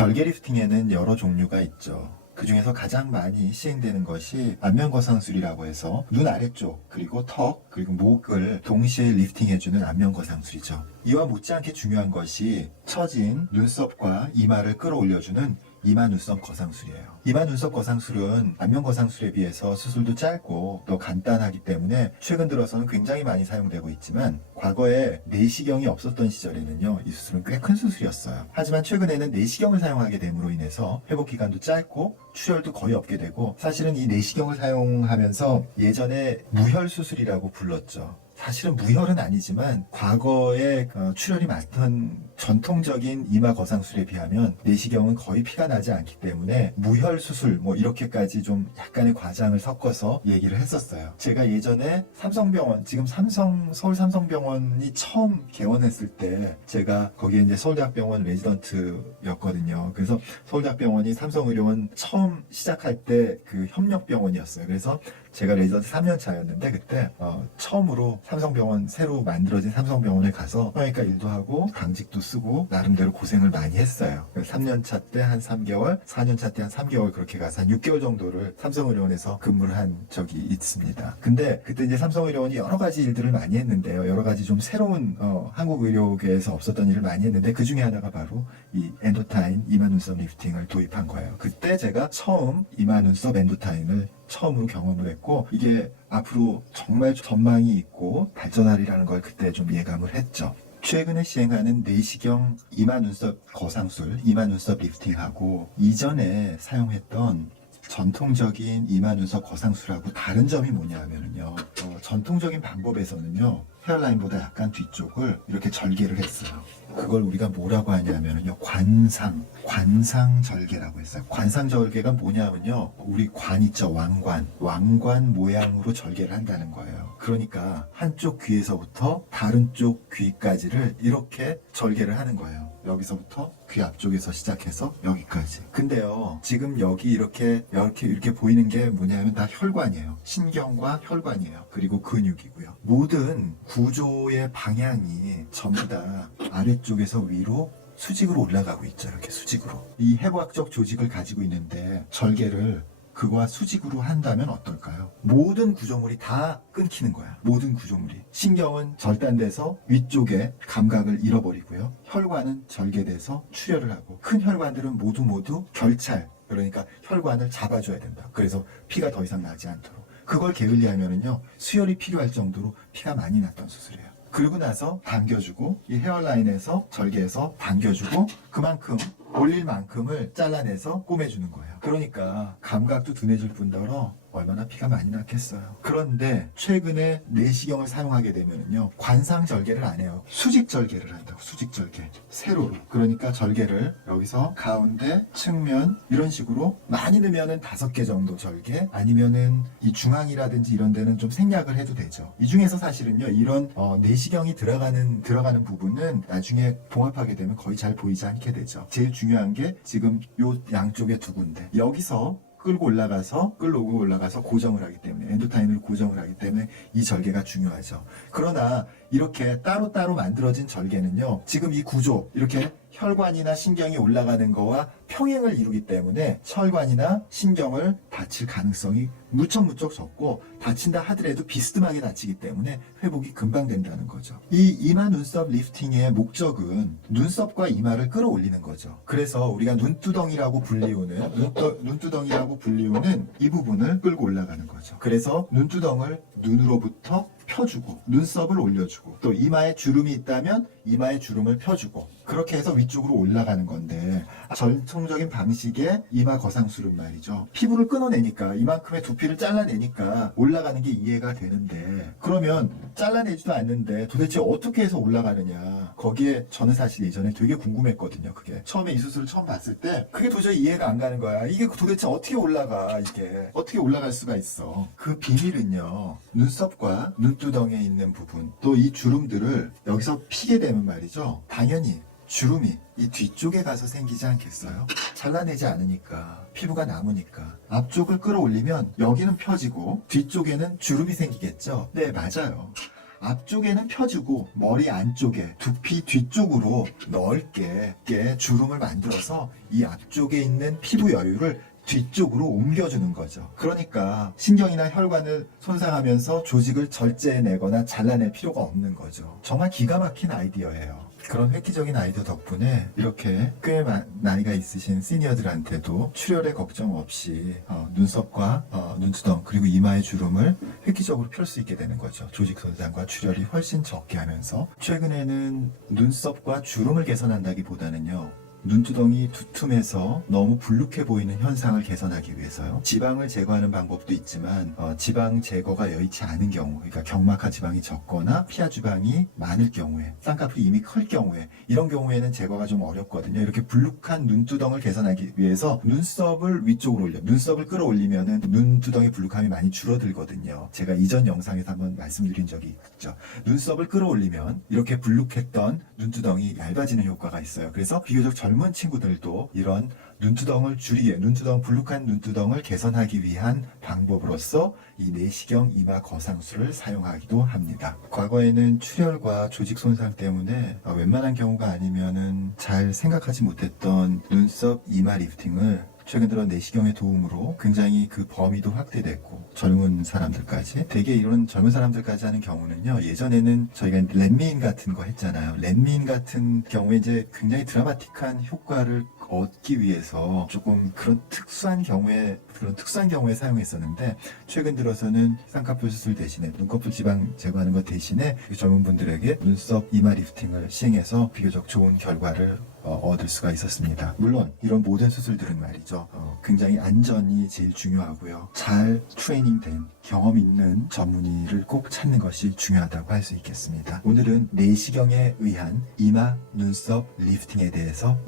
절개 리프팅에는 여러 종류가 있죠. 그 중에서 가장 많이 시행되는 것이 안면거상술이라고 해서 눈 아래쪽 그리고 턱 그리고 목을 동시에 리프팅해주는 안면거상술이죠. 이와 못지않게 중요한 것이 처진 눈썹과 이마를 끌어올려주는 이마 눈썹 거상술이에요. 이마 눈썹 거상술은 안면 거상술에 비해서 수술도 짧고 또 간단하기 때문에 최근 들어서는 굉장히 많이 사용되고 있지만 과거에 내시경이 없었던 시절에는요, 이 수술은 꽤 큰 수술이었어요. 하지만 최근에는 내시경을 사용하게 됨으로 인해서 회복 기간도 짧고 출혈도 거의 없게 되고, 사실은 이 내시경을 사용하면서 예전에 무혈 수술이라고 불렀죠. 사실은 무혈은 아니지만 과거에 출혈이 많던 전통적인 이마 거상술에 비하면 내시경은 거의 피가 나지 않기 때문에 무혈 수술 뭐 이렇게까지 좀 약간의 과장을 섞어서 얘기를 했었어요. 제가 예전에 삼성병원, 지금 서울 삼성병원이 처음 개원했을 때 제가 거기에 이제 서울대학병원 레지던트였거든요. 그래서 서울대학병원이 삼성의료원 처음 시작할 때 그 협력병원이었어요. 그래서 제가 레지던트 3년 차였는데 그때 처음으로 삼성병원, 새로 만들어진 삼성병원에 가서 성형외과 일도 하고 당직도 쓰고 나름대로 고생을 많이 했어요. 3년 차 때 한 3개월, 4년 차 때 한 3개월 그렇게 가서 한 6개월 정도를 삼성의료원에서 근무를 한 적이 있습니다. 근데 그때 이제 삼성의료원이 여러 가지 일들을 많이 했는데요. 여러 가지 좀 새로운 한국 의료계에서 없었던 일을 많이 했는데 그 중에 하나가 바로 이 엔도타인 이마 눈썹 리프팅을 도입한 거예요. 그때 제가 처음 이마 눈썹 엔도타인을 처음으로 경험을 했고, 이게 앞으로 정말 전망이 있고 발전하리라는 걸 그때 좀 예감을 했죠. 최근에 시행하는 내시경 이마 눈썹 거상술, 이마 눈썹 리프팅하고 이전에 사용했던 전통적인 이마 눈썹 거상술하고 다른 점이 뭐냐 하면요, 전통적인 방법에서는요, 헤어라인보다 약간 뒤쪽을 이렇게 절개를 했어요. 그걸 우리가 뭐라고 하냐면요, 관상 절개라고 했어요. 관상 절개가 뭐냐면요, 우리 관 있죠, 왕관 모양으로 절개를 한다는 거예요. 그러니까 한쪽 귀에서부터 다른 쪽 귀까지를 이렇게 절개를 하는 거예요. 여기서부터 귀 앞쪽에서 시작해서 여기까지. 근데요, 지금 여기 이렇게 보이는 게 뭐냐면 다 혈관이에요. 신경과 혈관이에요. 그리고 근육이고요. 모든 구조의 방향이 전부 다 아래쪽에서 위로 수직으로 올라가고 있죠. 이렇게 수직으로. 이 해부학적 조직을 가지고 있는데 절개를 그거와 수직으로 한다면 어떨까요? 모든 구조물이 다 끊기는 거야. 모든 구조물이. 신경은 절단돼서 위쪽에 감각을 잃어버리고요. 혈관은 절개돼서 출혈을 하고, 큰 혈관들은 모두 결찰, 그러니까 혈관을 잡아줘야 된다. 그래서 피가 더 이상 나지 않도록. 그걸 게을리하면은요, 수혈이 필요할 정도로 피가 많이 났던 수술이에요. 그러고 나서 당겨주고, 이 헤어라인에서 절개해서 당겨주고, 그만큼 올릴 만큼을 잘라내서 꼬매주는 거예요. 그러니까 감각도 둔해질 뿐더러 얼마나 피가 많이 났겠어요. 그런데 최근에 내시경을 사용하게 되면요, 관상 절개를 안 해요. 수직 절개를 한다고. 수직 절개. 세로로. 그러니까 절개를 여기서 가운데, 측면 이런 식으로 많이 넣으면은 5개 정도 절개, 아니면은 이 중앙이라든지 이런 데는 좀 생략을 해도 되죠. 이 중에서 사실은요, 이런 내시경이 들어가는 부분은 나중에 봉합하게 되면 거의 잘 보이지 않게 되죠. 제일 중요한 게 지금 요 양쪽에 2군데. 여기서 끌고 올라가서 고정을 하기 때문에, 엔도타인을 고정을 하기 때문에 이 절개가 중요하죠. 그러나 이렇게 따로따로 만들어진 절개는요, 지금 이 구조, 이렇게 혈관이나 신경이 올라가는 거와 평행을 이루기 때문에 혈관이나 신경을 다칠 가능성이 무척 적고, 다친다 하더라도 비스듬하게 다치기 때문에 회복이 금방 된다는 거죠. 이 이마 눈썹 리프팅의 목적은 눈썹과 이마를 끌어올리는 거죠. 그래서 우리가 눈두덩이라고 불리우는 이 부분을 끌고 올라가는 거죠. 그래서 눈두덩을 눈으로부터 펴주고, 눈썹을 올려주고, 또 이마에 주름이 있다면 이마의 주름을 펴주고, 그렇게 해서 위쪽으로 올라가는 건데, 전통적인 방식의 이마 거상술은 말이죠, 피부를 끊어내니까, 이만큼의 두피를 잘라내니까 올라가는 게 이해가 되는데, 그러면 잘라내지도 않는데 도대체 어떻게 해서 올라가느냐, 거기에 저는 사실 예전에 되게 궁금했거든요. 그게 처음에 이 수술을 처음 봤을 때 그게 도저히 이해가 안 가는 거야. 이게 도대체 어떻게 올라가, 이게 어떻게 올라갈 수가 있어. 그 비밀은요, 눈썹과 눈두덩이에 있는 부분, 또 이 주름들을 여기서 피게 되면 말이죠, 당연히 주름이 이 뒤쪽에 가서 생기지 않겠어요? 잘라내지 않으니까, 피부가 남으니까. 앞쪽을 끌어올리면 여기는 펴지고 뒤쪽에는 주름이 생기겠죠? 네, 맞아요. 앞쪽에는 펴주고 머리 안쪽에 두피 뒤쪽으로 넓게 이렇게 주름을 만들어서 이 앞쪽에 있는 피부 여유를 뒤쪽으로 옮겨주는 거죠. 그러니까 신경이나 혈관을 손상하면서 조직을 절제해내거나 잘라낼 필요가 없는 거죠. 정말 기가 막힌 아이디어예요. 그런 획기적인 아이디어 덕분에 이렇게 꽤 나이가 있으신 시니어들한테도 출혈의 걱정 없이 눈썹과 눈두덩 그리고 이마의 주름을 획기적으로 펼 수 있게 되는 거죠. 조직 손상과 출혈이 훨씬 적게 하면서 최근에는 눈썹과 주름을 개선한다기보다는요. 눈두덩이 두툼해서 너무 불룩해 보이는 현상을 개선하기 위해서요. 지방을 제거하는 방법도 있지만 지방 제거가 여의치 않은 경우, 그러니까 경막하 지방이 적거나 피하 지방이 많을 경우에, 쌍꺼풀이 이미 클 경우에, 이런 경우에는 제거가 좀 어렵거든요. 이렇게 불룩한 눈두덩을 개선하기 위해서 눈썹을 위쪽으로 올려, 눈썹을 끌어올리면은 눈두덩이 불룩함이 많이 줄어들거든요. 제가 이전 영상에서 한번 말씀드린 적이 있죠. 눈썹을 끌어올리면 이렇게 불룩했던 눈두덩이 얇아지는 효과가 있어요. 그래서 비교적 젊은 친구들도 이런 눈두덩을 줄이게, 불룩한 눈두덩을 개선하기 위한 방법으로서 이 내시경 이마 거상술을 사용하기도 합니다. 과거에는 출혈과 조직 손상 때문에 웬만한 경우가 아니면은 잘 생각하지 못했던 눈썹 이마 리프팅을 최근 들어 내시경의 도움으로 굉장히 그 범위도 확대됐고 젊은 사람들까지, 대개 이런 젊은 사람들까지 하는 경우는요, 예전에는 저희가 렛미인 같은 거 했잖아요. 렛미인 같은 경우에 이제 굉장히 드라마틱한 효과를 얻기 위해서 조금 그런 특수한 경우에 사용했었는데, 최근 들어서는 쌍꺼풀 수술 대신에 눈꺼풀 지방 제거하는 것 대신에 젊은 분들에게 눈썹 이마 리프팅을 시행해서 비교적 좋은 결과를 얻을 수가 있었습니다. 물론 이런 모든 수술들은 말이죠, 굉장히 안전이 제일 중요하고요. 잘 트레이닝된 경험 있는 전문의를 꼭 찾는 것이 중요하다고 할 수 있겠습니다. 오늘은 내시경에 의한 이마 눈썹 리프팅에 대해서